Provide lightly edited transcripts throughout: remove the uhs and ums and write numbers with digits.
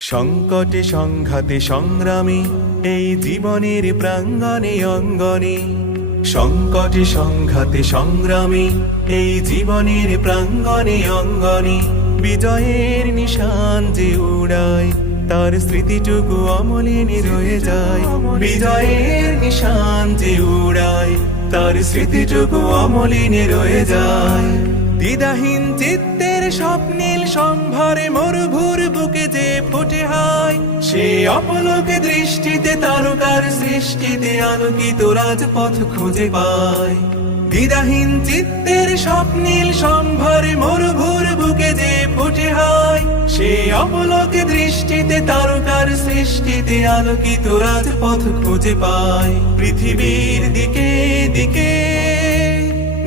সংকটে সংঘাতে সংগ্রামে এই জীবনের প্রাঙ্গণে অঙ্গনে, সংকটে সংঘাতে সংগ্রামে এই জীবনের প্রাঙ্গণে অঙ্গনে, বিজয়ের নিশান যে উড়ায় তার স্মৃতিটুকু অমলিনী রয়ে যায়। বিজয়ের নিশান যে উড়ায় তার স্মৃতিটুকু অমলিনী রয়ে যায়। দ্বিধাহীন চিত্তের স্বপ্নীল সম্ভারে মরুভুর বুকে যে ফুটে হয়, সে অপলোকে দৃষ্টিতে তারকার সৃষ্টিতে আলোকিত রাজপথ খুঁজে পায়। দ্বিধাহীন চিত্তের স্বপ্নীল সম্ভারে মরুভুর বুকে যে ফুটে হয়, সে অপলোকে দৃষ্টিতে তারকার সৃষ্টিতে আলোকিত রাজপথ খুঁজে পায়। পৃথিবীর দিকে দিকে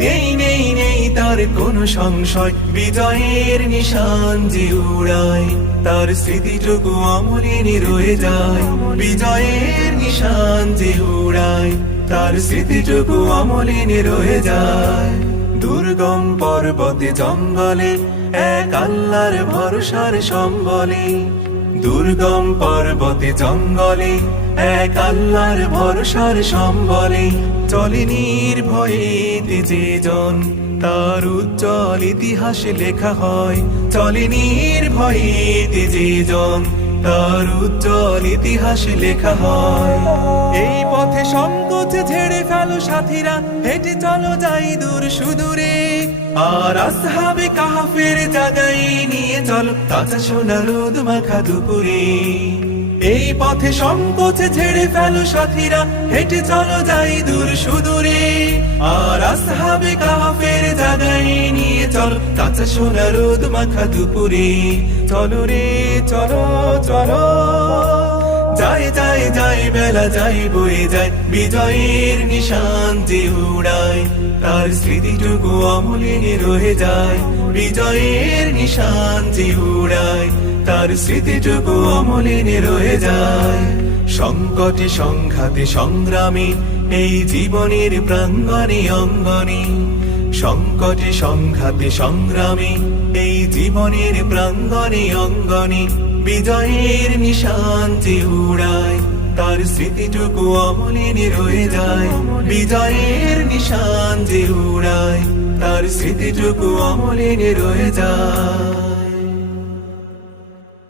নেই নেই নেই তার কোনো সংশয়, বিজয়ের নিশান যে উড়ায় তার স্মৃতিটুকু অমলিনী রয়ে যায়। বিজয়ের নিশান যে উড়ায় তার স্মৃতিটুকু অমলিনী রয়ে যায়। দুর্গম পর্বতে জঙ্গলে এক আল্লাহর ভরসার সম্বলে, দুর্গম পর্বতে জঙ্গলে এক আল্লাহর ভরসার সম্বলে, চলে নির্ভয়ে যে জন তার উজ্জ্বল ইতিহাস লেখা হয়। চলে নির্ভয়ে যে জন তার উজ্জ্বল ইতিহাস লেখা হয়। এই পথে সংকোচ ঝেড়ে ফেলো সাথীরা, হেঁটে চলো যাই দূর সুদূরে, আর আসহাবে কাহফের জায়গায় নিয়ে চলো তাজা সোনা রোদ মাখা দুপুরে। এই পথে সংকোচ ঝেড়ে ফেলো সাথীরা, হেঁটে চলো যাই দূর সুদূরে, আর আসহাবে কাহফের জায়গায় নিয়ে চলো তাজা সোনা রোদ মাখা দুপুরে। চলো রে চলো চলো, যায় যায় যায় বেলা যায় বয়ে যায়, বিজয়ের নিশান যে উড়ায় তার স্মৃতিটুকু অমলিনী রয়ে যায়। বিজয়ের নিশান যে উড়ায় তার স্মৃতিটুকু অমলিনী রয়ে যায়। সংকটে সংঘাতে সংগ্রামে এই জীবনের প্রাঙ্গণে অঙ্গনে, সংকটে সংঘাতে সংগ্রামে এই জীবনের প্রাঙ্গণে অঙ্গনে, বিজয়ের নিশান যে উড়ায় তার স্মৃতিটুকু অমলিনী রয়ে যায়। বিজয়ের নিশান যে উড়ায় তার স্মৃতিটুকু অমলিনী রয়ে যায়।